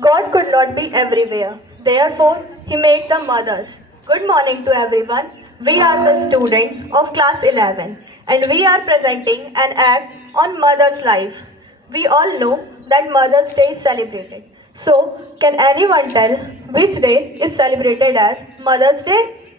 God could not be everywhere. Therefore, He made the mothers. Good morning to everyone. We are the students of class 11 and we are presenting an act on mother's life. We all know that Mother's Day is celebrated. So, can anyone tell which day is celebrated as Mother's Day?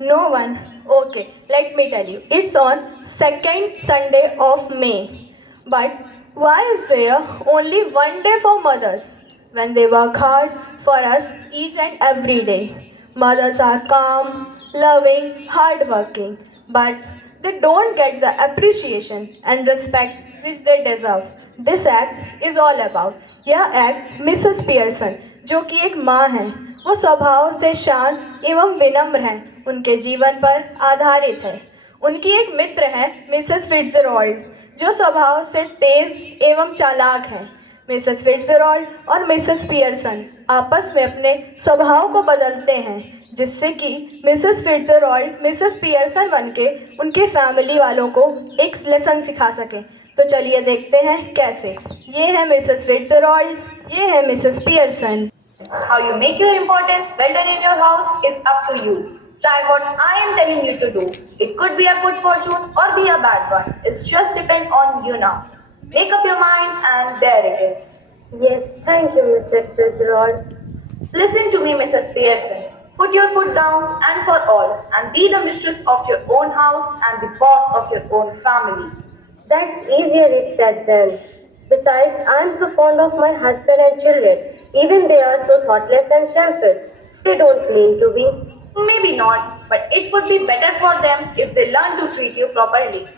No one. Okay, let me tell you. It's on second Sunday of May. But why is there only one day for mothers? When they work hard for us each and every day. Mothers are calm, loving, hardworking, but they don't get the appreciation and respect which they deserve. This act is all about. यह act Mrs Pearson जो कि एक माँ हैं, वो स्वभाव से शांत एवं विनम्र हैं, उनके जीवन पर आधारित है। उनकी एक मित्र है मिसेस फिट्जरॉल्ड जो स्वभाव से तेज एवं चालाक हैं। मिसेस फिट्जरॉल्ड और मिसेस पियर्सन आपस में अपने स्वभाव को बदलते हैं जिससे कि मिसेस फिट्जरॉल्ड मिसेस पियर्सन बनके उनके फैमिली वालों को एक लेसन सिखा सकें। तो चलिए देखते हैं कैसे। ये है मिसेस फिट्जरॉल्ड, ये है Mrs Pearson. How you make your importance well done in your house is up to you. Try what I am telling you to do. It could be a good fortune or be a bad one. It's just depend on you now. Make up your mind and there it is. Yes, thank you, Mrs. Fitzgerald. Listen to me, Mrs. Pearson. Put your foot down and for all and be the mistress of your own house and the boss of your own family. That's easier if said than. Besides, I am so fond of my husband and children. Even they are so thoughtless and selfish. They don't mean to be. Maybe not, but it would be better for them if they learn to treat you properly.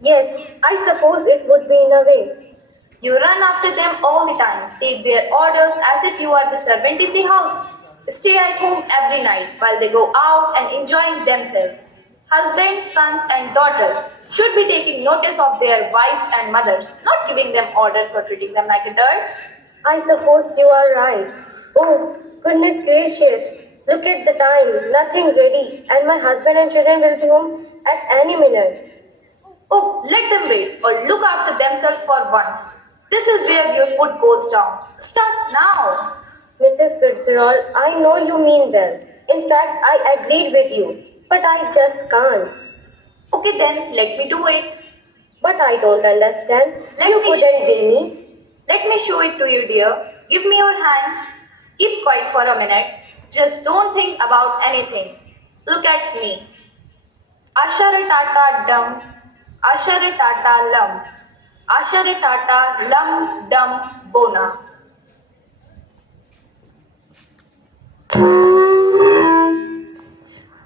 Yes, I suppose it would be in a way. You run after them all the time, take their orders as if you are the servant in the house. Stay at home every night while they go out and enjoying themselves. Husbands, sons and daughters should be taking notice of their wives and mothers, not giving them orders or treating them like a dirt. I suppose you are right. Oh, goodness gracious. Look at the time. Nothing ready. And my husband and children will be home at any minute. Oh, let them wait or look after themselves for once. This is where your foot goes down. Start now. Mrs. Fitzgerald, I know you mean well. In fact, I agreed with you. But I just can't. Okay then, let me do it. But I don't understand. You couldn't give me. Let me show it to you, dear. Give me your hands. Keep quiet for a minute. Just don't think about anything. Look at me. Ashare tata dum. Ashare tata lum. Ashare tata lum dum bona.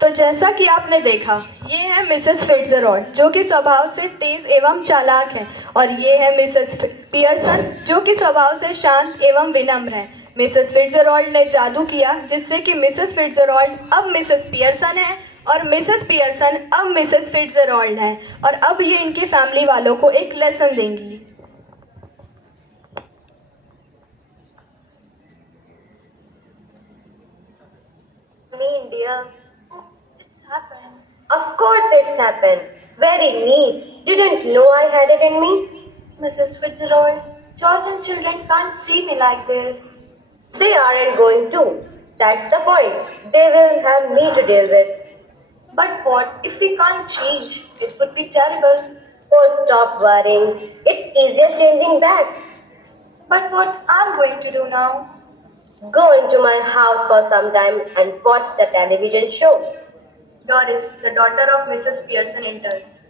तो जैसा कि आपने देखा, ये है Mrs Fitzgerald जो कि स्वभाव से तेज एवं चालाक हैं और ये है मिसेस पियर्सन जो कि स्वभाव से शांत एवं विनम्र हैं। मिसेस फिट्जरॉल्ड ने जादू किया जिससे कि मिसेस फिट्जरॉल्ड अब मिसेस पियर्सन है और मिसेस पियर्सन अब मिसेस फिट्जरॉल्ड हैं और अब ये इनकी फैमिली वालों को एक लेसन देंगी। Me, dear. It's happened. Of course it's happened. Very neat. Didn't know I had it in me. Mrs. Fitzgerald, George and children can't see me like this. They aren't going to. That's the point. They will have me to deal with. But what if we can't change? It would be terrible. Oh, stop worrying. It's easier changing back. But what I'm going to do now? Go into my house for some time and watch the television show. Doris, the daughter of Mrs. Pearson, enters.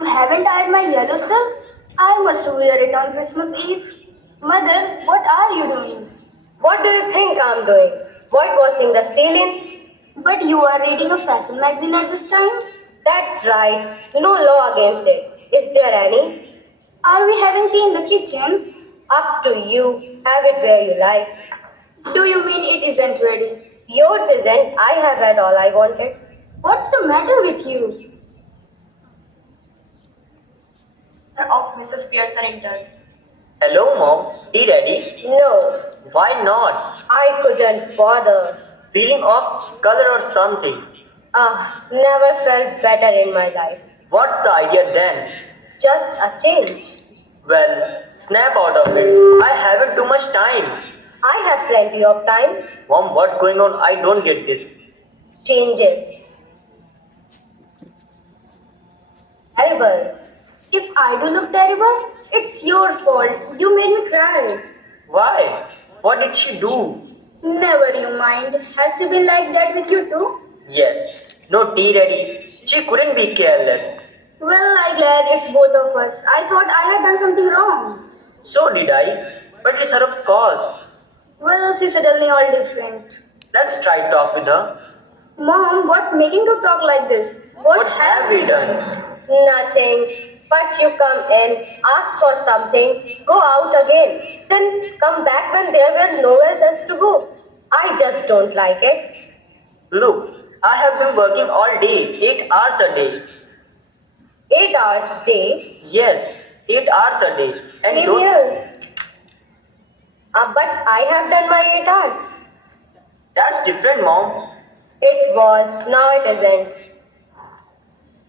You haven't ironed my yellow silk? I must wear it on Christmas Eve. Mother, what are you doing? What do you think I'm doing? Whitewashing the ceiling? But you are reading a fashion magazine at this time? That's right. No law against it. Is there any? Are we having tea in the kitchen? Up to you. Have it where you like. Do you mean it isn't ready? Yours isn't. I have had all I wanted. What's the matter with you? Of Mrs. Pearson enters. Hello, Mom. Tea ready? No, Why not? I couldn't bother. Feeling off color or something? Never felt better in my life. What's the idea then? Just a change. Well, snap out of it. I haven't too much time. I have plenty of time. Mom, what's going on? I don't get this. Changes. Terrible. If I do look terrible, it's your fault. You made me cry. Why? What did she do? Never you mind. Has she been like that with you too? Yes. No tea ready. She couldn't be careless. Well, I'm glad it's both of us. I thought I had done something wrong. So did I. But it's her of course. Well, she's suddenly all different. Let's try talk with her. Mom, what making you talk like this? What have we done? Nothing. But you come in, ask for something, go out again, then come back when there were nowhere else to go. I just don't like it. Look, I have been working all day, 8 hours a day. 8 hours day. Yes, 8 hours a day. And Same don't. here. But I have done my 8 hours. That's different, Mom. It was, now it isn't.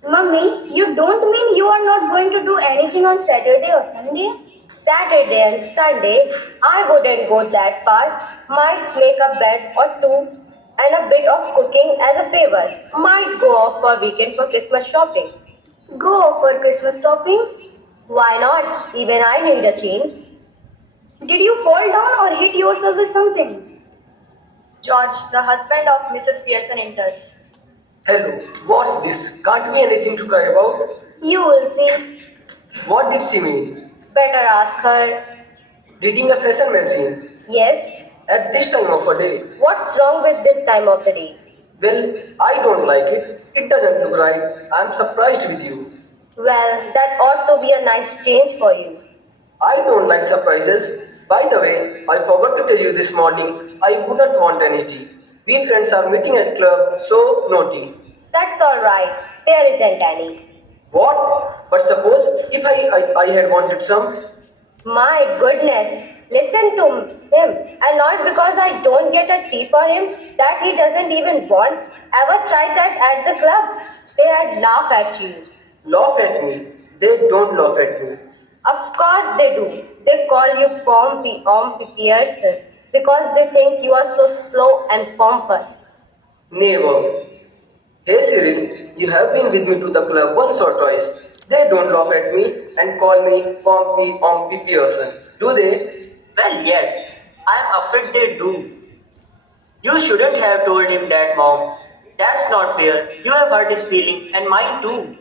Mummy, you don't mean you are not going to do anything on Saturday or Sunday? Saturday and Sunday, I wouldn't go that far. Might make a bed or two and a bit of cooking as a favor. Might go off for weekend for Christmas shopping. Go for Christmas shopping? Why not? Even I need a change. Did you fall down or hit yourself with something? George, the husband of Mrs. Pearson, enters. Hello, what's this? Can't be anything to cry about. You will see. What did she mean? Better ask her. Reading a fashion magazine Yes? at this time of a day. What's wrong with this time of the day? Well, I don't like it. It doesn't look right. I'm surprised with you. Well, that ought to be a nice change for you. I don't like surprises. By the way, I forgot to tell you this morning, I wouldn't want any tea. We friends are meeting at club, so no tea. That's alright. There isn't any. What? But suppose if I had wanted some? My goodness. Listen to him. And not because I don't get a tea for him that he doesn't even want. Ever tried that at the club? They'd laugh at you. Laugh at me. They don't laugh at me. Of course they do. They call you Pompey Pearson because they think you are so slow and pompous. Never. Hey Cyril, you have been with me to the club once or twice. They don't laugh at me and call me Pompey Pearson, do they? Well, yes, I'm afraid they do. You shouldn't have told him that, Mom. That's not fair. You have hurt his feeling and mine too.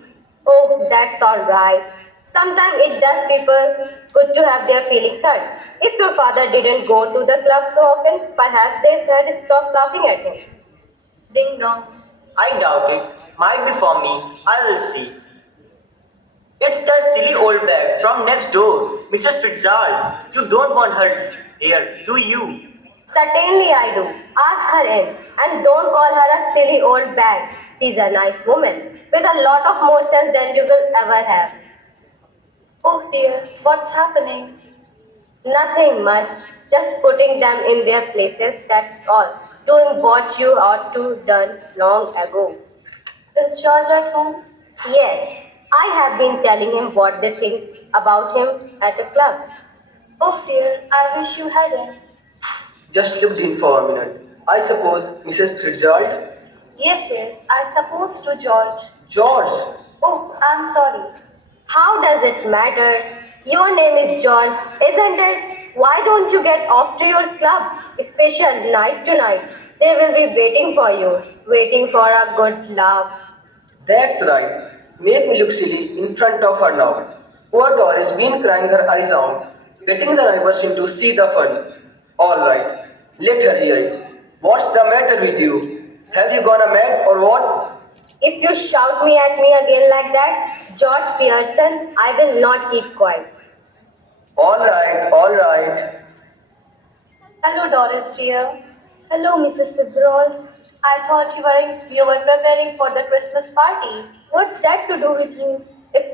Oh, that's alright. Sometimes it does people good to have their feelings hurt. If your father didn't go to the club so often, perhaps they had stopped laughing at him. Ding dong. I doubt it. Might be for me. I will see. It's that silly old bag from next door, Mrs. Fitzgerald. You don't want her here, do you? Certainly I do. Ask her in and don't call her a silly old bag. She's a nice woman with a lot of more sense than you will ever have. Oh dear, what's happening? Nothing much. Just putting them in their places, that's all. Doing what you ought to done long ago. Is George at home? Yes, I have been telling him what they think about him at the club. Oh dear, I wish you hadn't. Just looked in for a minute. I suppose Mrs. Fitzgerald? Yes, I suppose to George. George! Oh, I'm sorry. How does it matter? Your name is George, isn't it? Why don't you get off to your club, especially night to night? They will be waiting for you, waiting for a good laugh. That's right. Make me look silly in front of her now. Poor Doris been crying her eyes out, getting the neighbors in to see the fun. Alright, let her hear it. What's the matter with you? Have you gone mad or what? If you shout me at me again like that, George Pearson, I will not keep quiet. Alright. Hello, Doris dear. Hello, Mrs. Fitzgerald. I thought you were preparing for the Christmas party. What's that to do with you?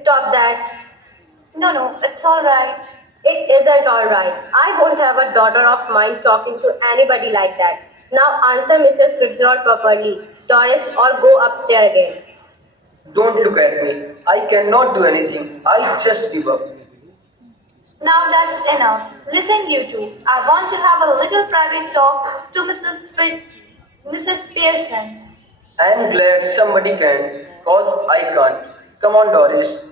Stop that. No, it's all right. It isn't alright. I won't have a daughter of mine talking to anybody like that. Now answer Mrs. Fitzgerald properly, Doris, or go upstairs again. Don't look at me. I cannot do anything. I just give up. Now that's enough. Listen, you two. I want to have a little private talk to Mrs. Pearson. I'm glad somebody can, cause I can't. Come on, Doris.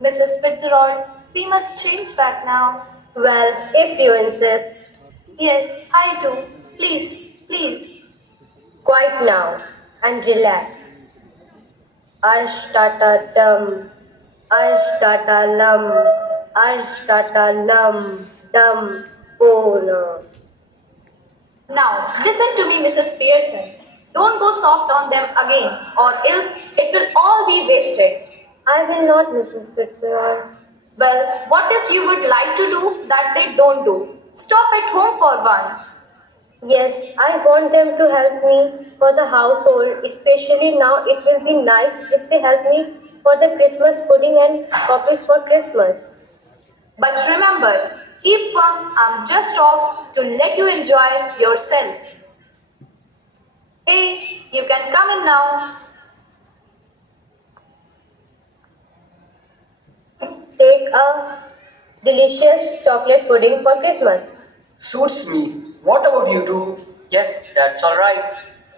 Mrs. Fitzgerald, we must change back now. Well, if you insist, Yes, I do. Please, please. quiet now and relax. Arshtata Arshtata dum, oh no. Now, listen to me, Mrs. Pearson. Don't go soft on them again, or else it will all be wasted. I will not, Mrs. Fitzgerald. Well, what is you would like to do that they don't do? Stop at home for once. Yes, I want them to help me for the household, especially now it will be nice if they help me for the Christmas pudding and copies for Christmas. But remember, keep firm, I'm just off to let you enjoy yourself. Hey, you can come in now. Take a delicious chocolate pudding for Christmas. Suits me. What about you two? Yes, that's alright.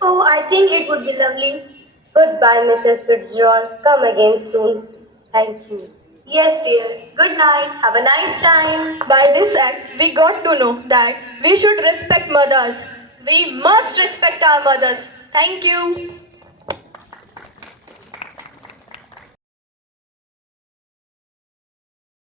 Oh, I think it would be lovely. Goodbye, Mrs. Fitzgerald. Come again soon. Thank you. Yes, dear. Good night. Have a nice time. By this act, we got to know that we should respect mothers. We must respect our mothers. Thank you.